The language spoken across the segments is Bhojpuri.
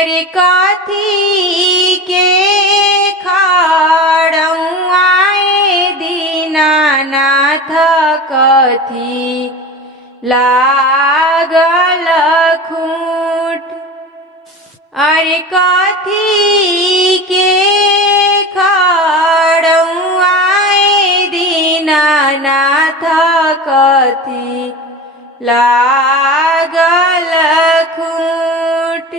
अरे कथी के खाड़ुआए दीनानाथ कथी लागल खूंट। अरे कथी के खाड़ुआए दीनानाथ कथी लागल खूंट।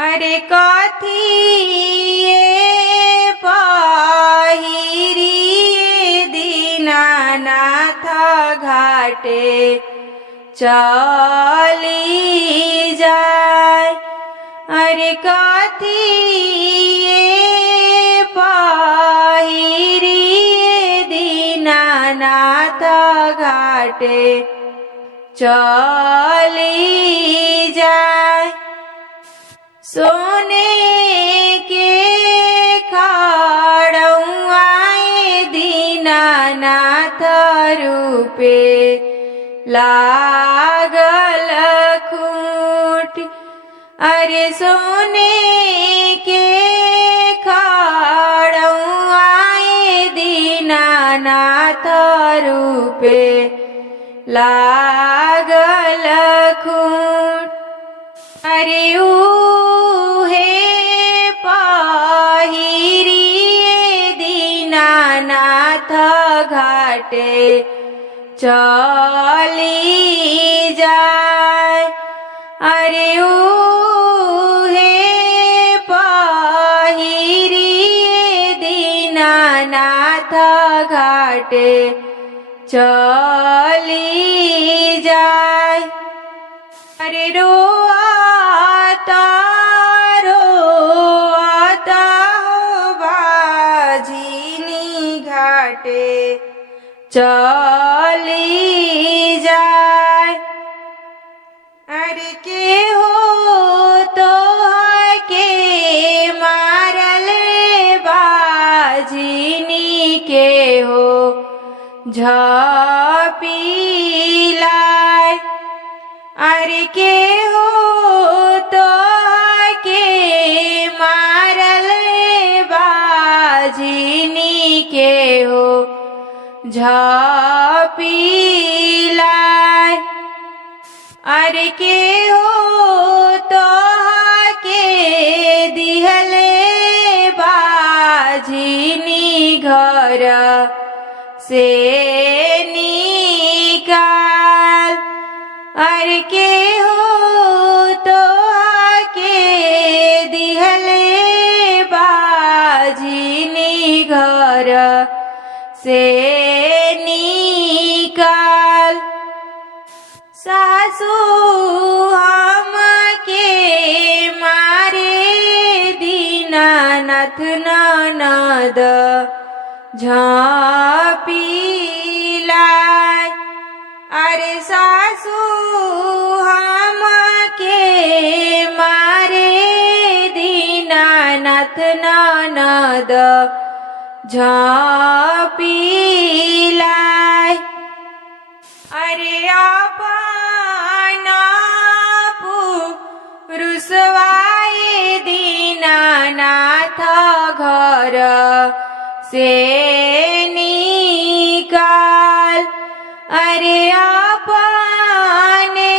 अरे कथी पहिरी दीनानाथ घाटे चली जाय। अरे कथी पहिरी दीनानाथ घाटे चली जाय। सोने के खाड़ुआए दीनानाथ रूपे लागल खूंट। अरे सोने के खाड़ुआए दीनानाथ रूपे लागल खूंट। अरे उहे पहिरी दीनानाथ घाटे चली जाय। अरे उहे पहिरी दीनानाथ घाटे चली जाय। अरे रोआता रोआता हो बाझिनी घाटे चली जाय। अरे के हो तो के मारल बाझिनी के हो झपिलाय। अरे के हो तो के मारल बाझिनी के हो झपिलाय। अरे के हो तो के दिहले बाझिनी घर से निकाल। अरे के हो तो के दिहले बाझिनी घर से निकाल। सासू हमके मारे दीनानाथ ननद झपिलाय। अरे सासू हमके मारे दीनानाथ ननद झपिलाय। अरे अपना पुरुषवाए दीनानाथ घर से निकाल। अरे अपने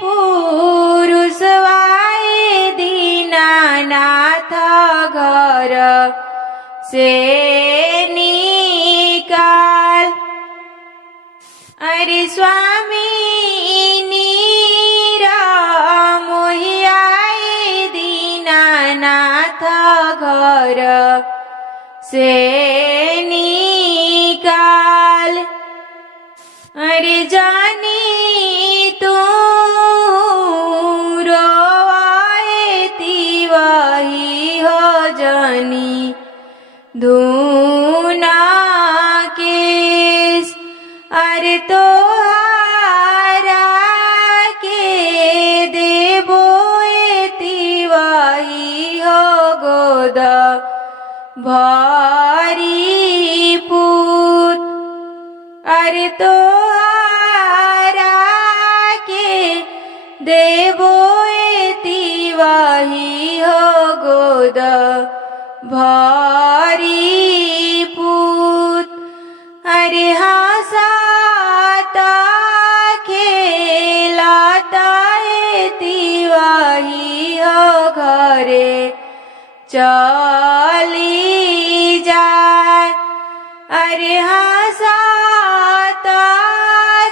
पुरुषवाए दीनानाथ घर से निकाल। अरे स्वामी मोहियाए दीनानाथ घर से निकाल। अरे जानी तू रोए तिवाही हो जानी धूना केस। अरे तोहारा के देबो तिवाही हो गोद भारी पूत। अरे तोहारा के देबो एति वाही हो गोद भारी पूत अरे हंसाता खेलाता एति वाही हो घरे चली जाए अरे हंसाता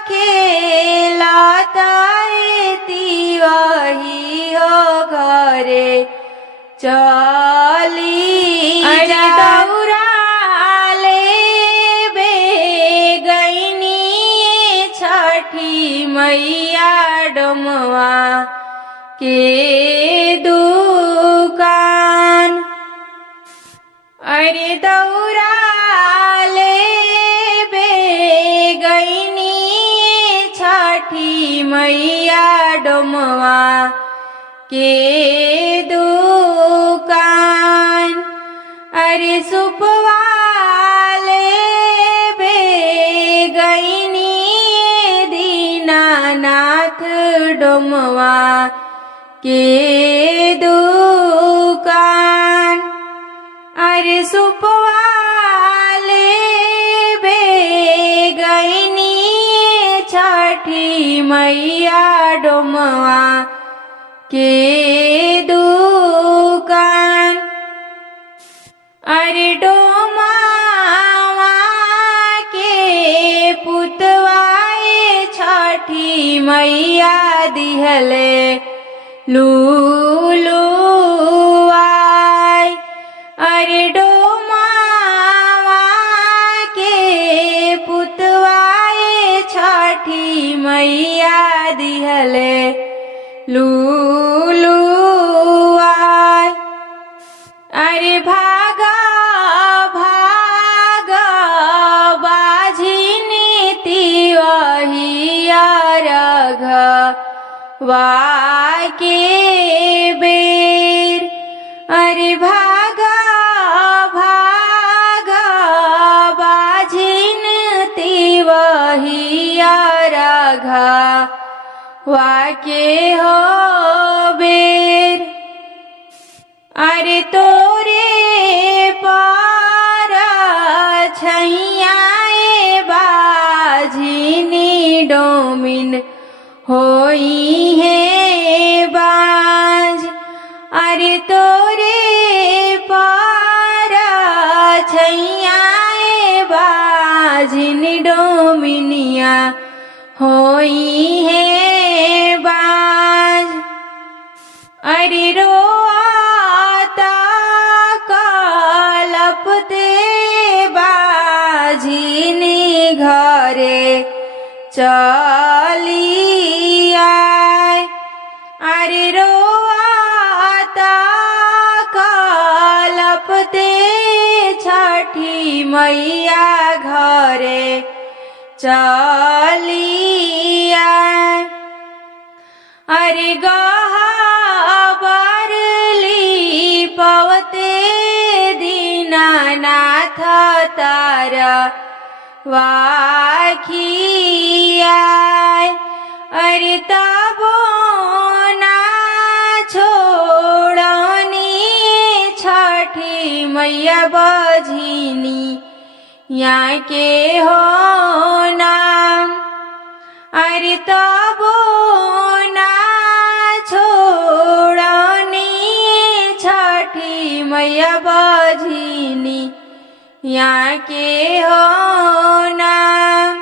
खेलाता एति वाही हो घरे चली अरे दौरा लेबे गईनी छठी मैया डोमवा के दुकान अरे दौरा लेबे गईनी छठी मैया डोमवा के दुकान अरे सुपवा लेबे गईनी दीनानाथ डोमवा के दुकान अरे सुपवा लेबे गईनी छठी मैया डोमवा के दुकान अरे डोमावा के पुतवाए छठी मैया दिहले लूलुआई अरे डोमावा के पुतवाए छठी मैया दिहले लूलुआई अरे भागा भागा बाझिनी तिवाहिया रघ वाके बेर अरे भागा भागा बाझिन तिवाहिया रघ वाके हो बेर अरे तोरे पार छैयाए बाझिनी डोमिन होई है बाज अरे तोरे पार छैयाए बाझिन डोमिनिया होई है बाज अरे रोआता कलपते बाझिनी घरे चली आए अरे रोआता कलपते छठी मैया घरे चली आए अरे गहबरली पवते दीनानाथ तारा वाखियाय अरे तबो ना छोड़नी छठी मैया बझिनी यहाँ के हो नाम अरे तबो ना छोड़नी छठी मैया बझिनी यहाँ के हो नाम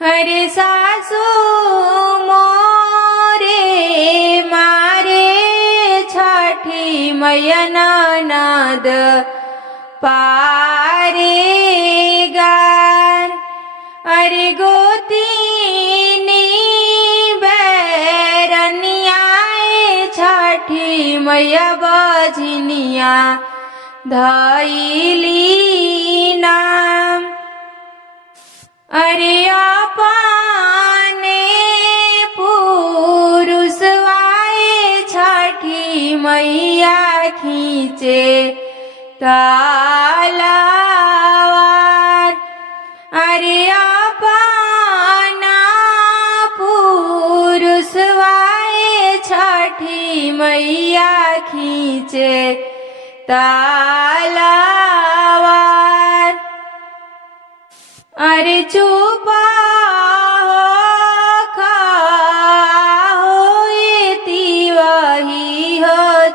अरे सासू मोरे मारे छठी मैया ननद पारे गार अरे गोतीनी बैरनियाए छठी मैया बझिनिया धैली नाम अरे अपने पुरुषवाए छठी मैया खींचे तलवार अरे अपना पुरुष मैया खींचे तालावार। अरे चुपा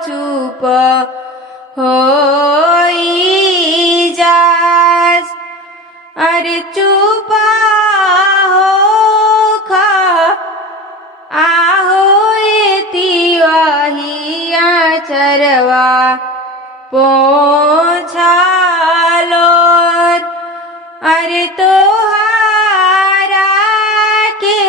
चुप होई जास। अरे चुप हो खा आहो एती वहिया चरवा पोछालो। अरे तोहारा के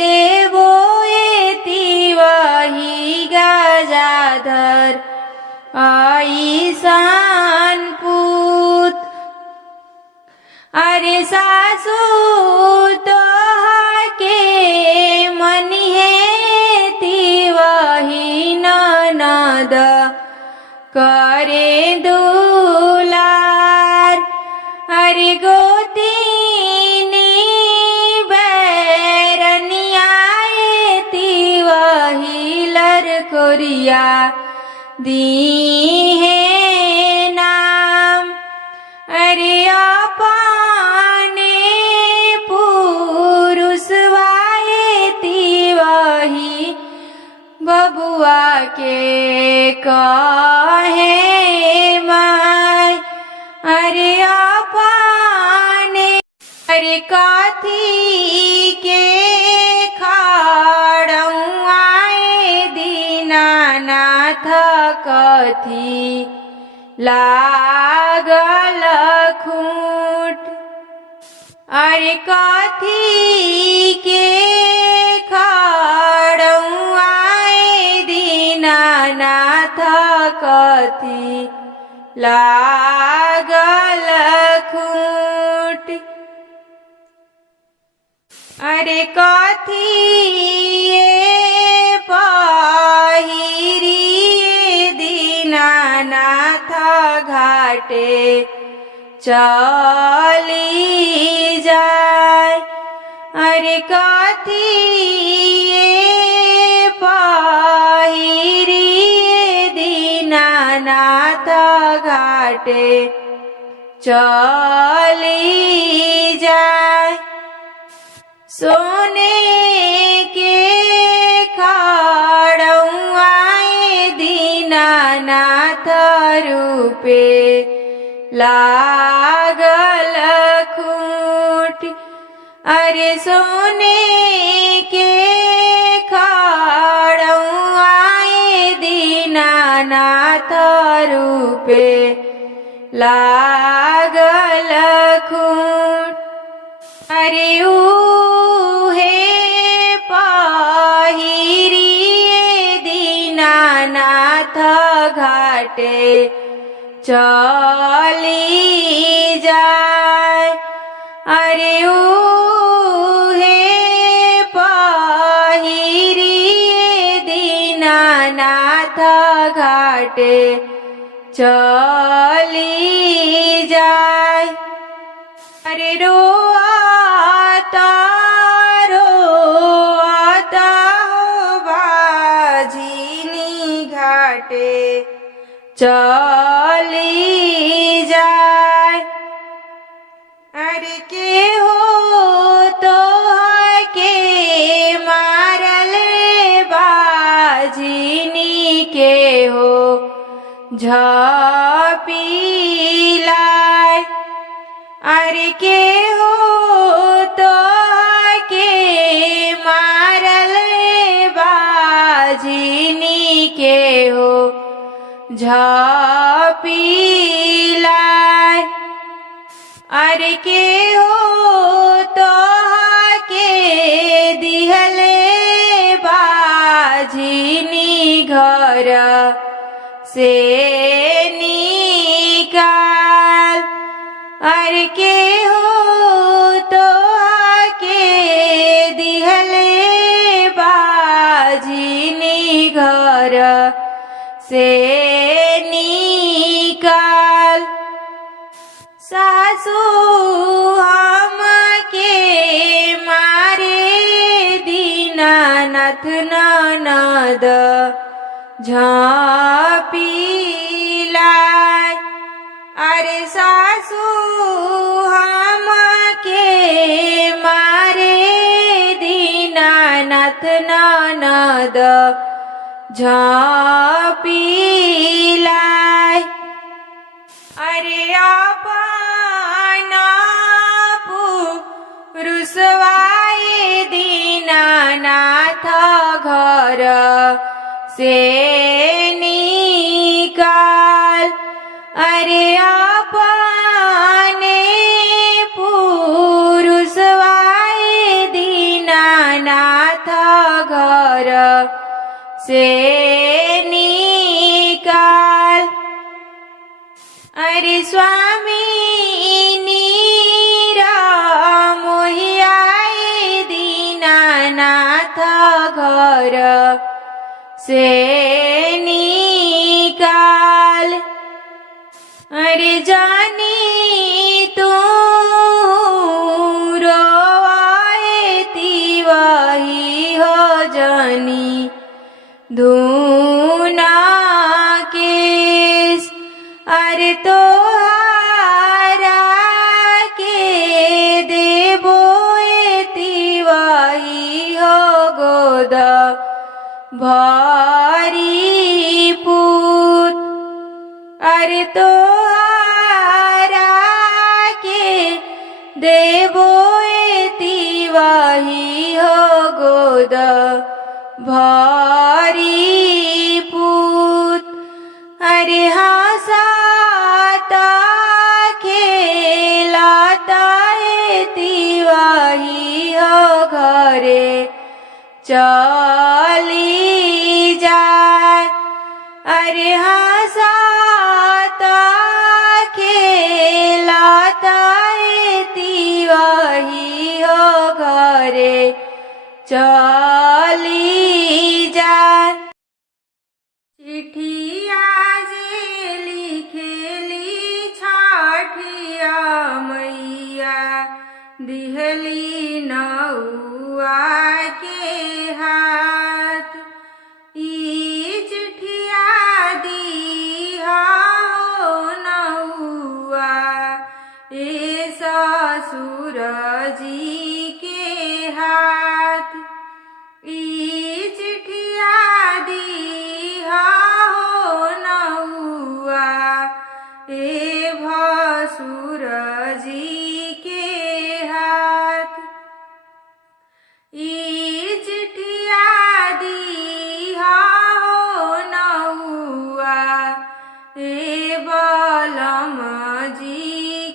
देवो एती वही गजाधर आईसान पूत। अरे सासू तोहा के मनी है ती वही ननद करे दुलार। अरे गोतीनी बैरनिया ती वही लरकोरिया दी है नाम। अरे अपने पुरुष वाहेती वही बबुआ के कहे माय। अरे अपने अरे कथी के खाड़ुआए दीनानाथ कथी लागल खूंट। अरे कथी के खाड़ुआए दीनानाथ कथी लागल खूंट। अरे कथी पहिरी दीनानाथ घाटे चली जाय। अरे कथी पहिरी दीनानाथ घाटे चली जाय। सोने के खाड़ुआए दीनानाथ रूपे लागल खूंट। अरे सोने के खाड़ुआए दीनानाथ रूपे लागल खूंट। अरे उहे पहिरी दीनानाथ घाटे चली जाय। अरे उहे पहिरी दीनानाथ घाटे चली जाय। अरे रोआता रोआता हो बाझिनी घाटे चली जाय। अरे के हो तो के मारल बाझिनी के हो झपिलाय। अरे के हो तो के मारल बाझिनी के हो झपिलाय। अरे के हो तो के दिहले बाझिनी घर से निकाल। अरे के हो तो के दिहले बाझिनी घर से निकाल। सासू हमके मारे दीनानाथ ननद झाँपिलाई। अरे सासू हमके मारे दीनानाथ ननद झाँपिलाई। अरे अपन पुरुषवाए दीनानाथ घर से निकाल। अरे अपने पुरुषवाए दीनानाथ घर से निकाल। अरे स्वामी मोहियाए दीनानाथ घर से निकाल। अरे जानी तू रोए तिवाही हो जानी धूना केस। अरे तोहारा के देबो तिवाही हो गोद भारी पूत। अरे तोहारा के देबो तिवाही हो गोद भारी पूत। अरे हंसाता खेलाता तिवाही हो घरे चली जाए। अरे हंसाता खेलाता तिवाही हो घरे चली जाए। चिट्ठिया जे लिखेली छठिया मैया दिहली नौआ के हाथ। ई चिट्ठिया दीहा हो नौआ ए ससुर जी के हाथ। ई चिट्ठिया दीहा हो नौआ ए भसुर जी के हाथ। ई चिट्ठिया दीहा हो नौआ ए बलम जी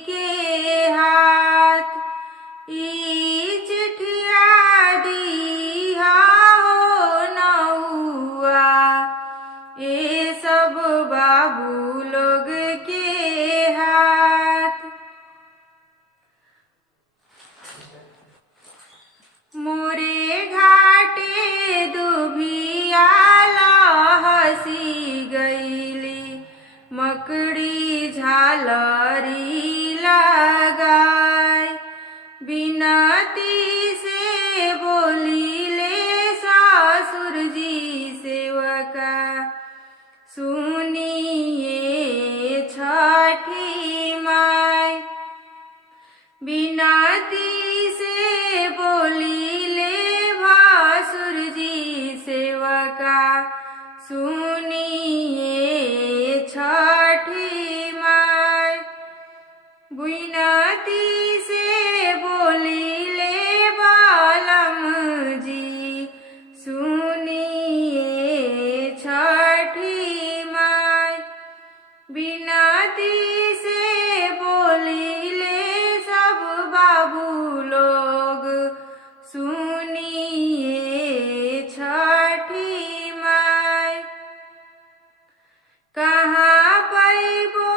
के हाथ। ई चिट्ठिया दीहा हो नौआ ए सब बाबू लोग के हाथ। मोरे घाटे दुभिया हसी गईली मकड़ी झालरी लगाए। बिनती से बोली ले ससुर जी सेवका सुनिए छठी माय। बिनती से बोली ले भासुर जी सेवका सुनिए छठी माय। बिनती से बोली ले बालम जी सुनिए छठी माय। बिनती से बोली ले सब बाबू लोग सुनिए छठी माय। कहाँ पैबो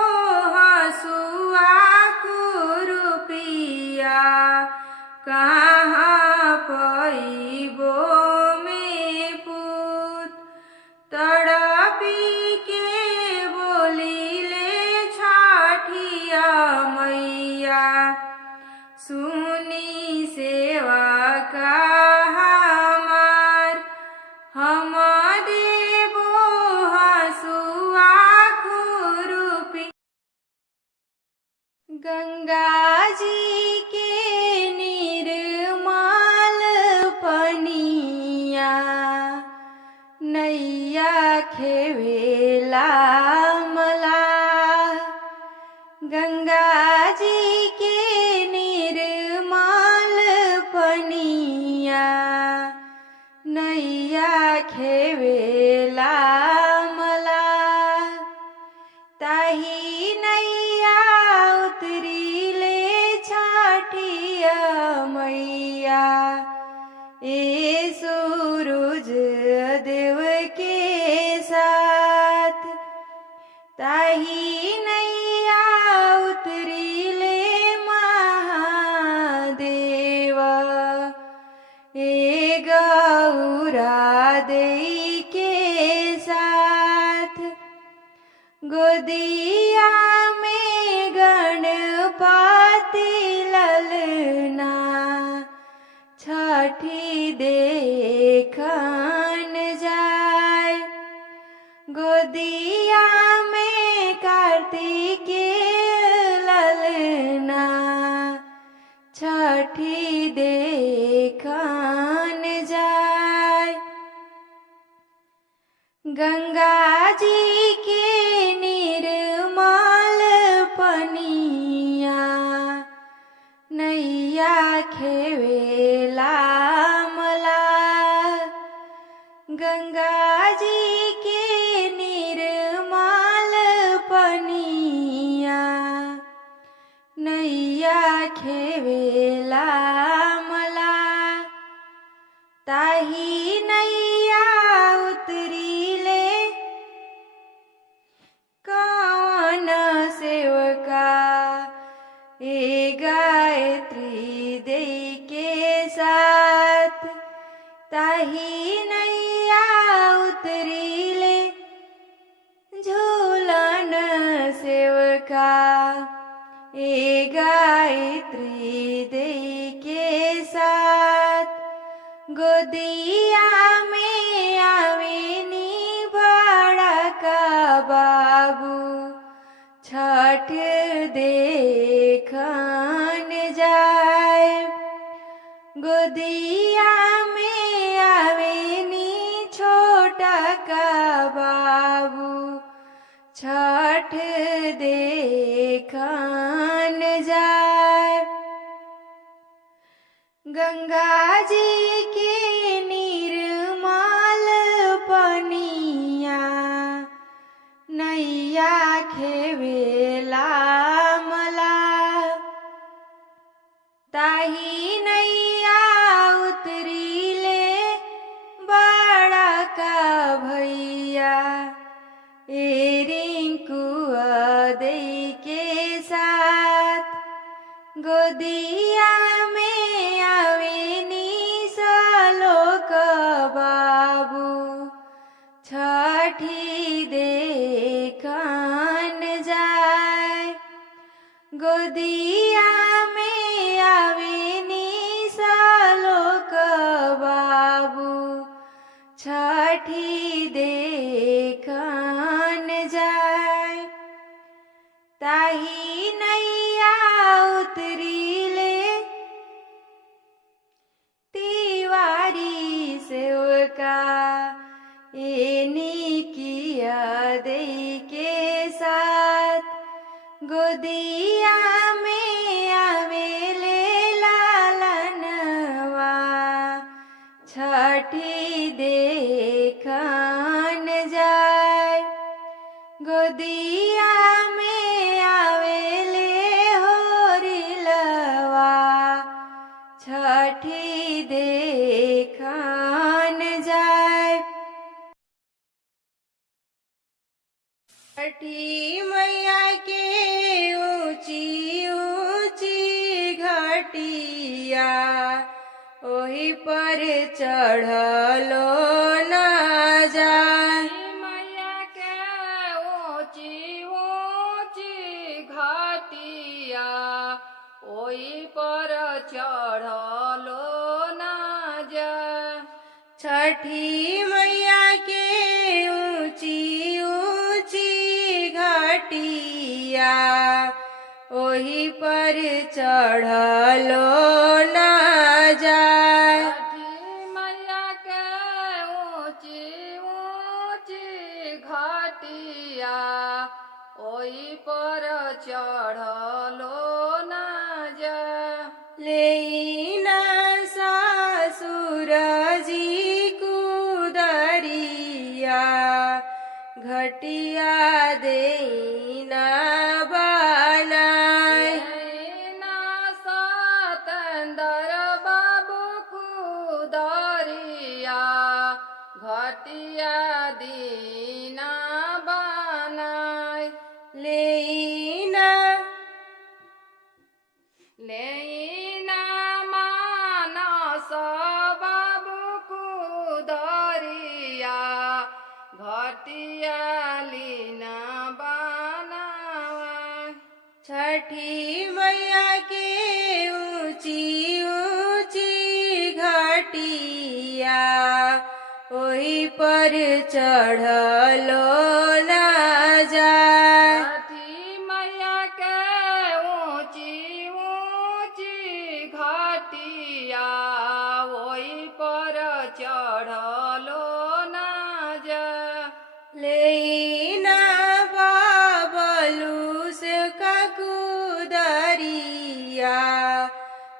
हसुआ खुरपिया कहाँ पैबो में पूत। तड़पी के बोली ले छठिया मैया सुनी सेवा का हमार। हम देबो नैया खेवेला मलाह। गंगा जी के निर्मल पनिया नैया खेवेला मलाह। ताही नैया उतरी ले छाठिया मैया ए सूरज देव के साथ। ताही नैया उतरी ले महादेव ए गौरा देई के साथ। गोदिया में गणपति ललना छठी देखन जाय। गोदिया में कार्तिकेय ललना छठी देखन जाय। गंगा जी के निर्मल पनिया नैया खेवेला मलाह। गंगा जी के निर्मल पनिया नैया खेवेला मलाह। ताही नैया उतरी ले कौन सेवका ए गायत्री देई के साथ। ताही नैया उतरी ले झूलन सेवका ए गायत्री देई के साथ। गोदिया में आवेनी बड़ा का बाबू छठ देखन जाय। गोदिया में आवेनी छोटा का बाबू छठ देखन जाय। गंगा जी के निर्मल पनिया नैया खेवेला मलाह। ताही नैया उतरी ले बड़ा का भैया ए रिंकुआ देई के साथ। गोदिया में आवेनी सालोक बाबू छठी देखन जाय। गोदिया में आवेनी सालोक बाबू छठी देखन जाय। ताही नैया उतरी ले तिवारी सेवका एनी किया देई के साथ। गोदिया में आवेले लालनवा छठी देखन जाय। गोदिया में आवेले होरिलवा छठी देखन जाय। छठी मैया के ऊंची ऊंची घाटिया ओही पर चढ़लो न जाय। मैया के ऊंची ऊंची घाटिया ओही पर चढ़लो न जाय। छठी मैया के ऊंची ऊंची घाटिया ओही पर चढ़लो न जाय। छठी मैया के ऊंची घाटिया ओही पर चढ़लो ना जा। लेना सासुर जी कुदरिया घटिया देना बनाय। लेना सतेंदर बाबू कुदरिया घटिया दीना बनाय। लेना लेना मानस बाबू कुदरिया घटिया लीना बनावा। छठी मैया के ऊंची ऊंची घाटिया ओही पर चढ़लो ना जाय। छठी मैया के ऊंची ऊंची घाटिया ओही पर चढ़लो ना जा। लेना बाबलू से ककुदरिया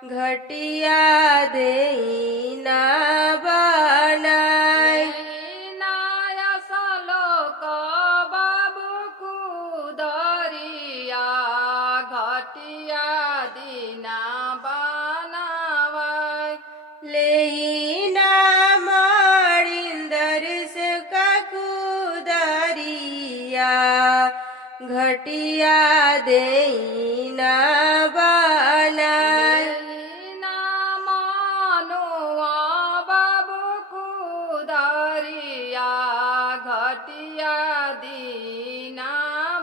घटिया देना बनाय। लेना सलोक बाबू कुदरिया घटिया दीना बनावाय। लेना मारिंदर से ककुदरिया घटिया देना बनाय। लेना मानुआ बाबू कुदरिया घटिया दीना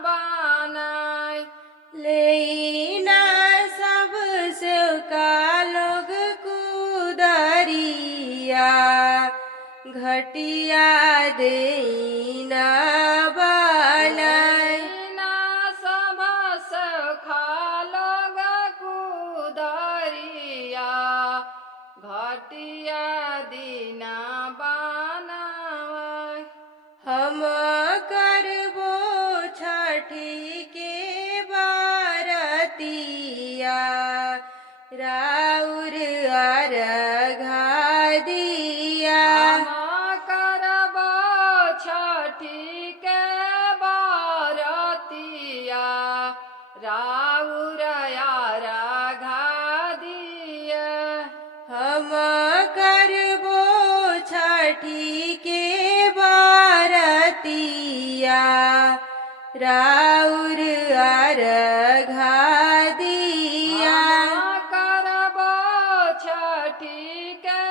बनाय। लेना सब से का लोग कुदरिया घटिया देना बनाय। लेना सब सखा लोग कुदरिया घटिया दीना बनावाय। हम करबो छठी के बारतिया राउर अर्घा दिया। हम करब छठी के बारतिया राउर अर्घा दिया। हम करबो छठी के बारतिया राउर अर्घा दिया। हम करब छठी के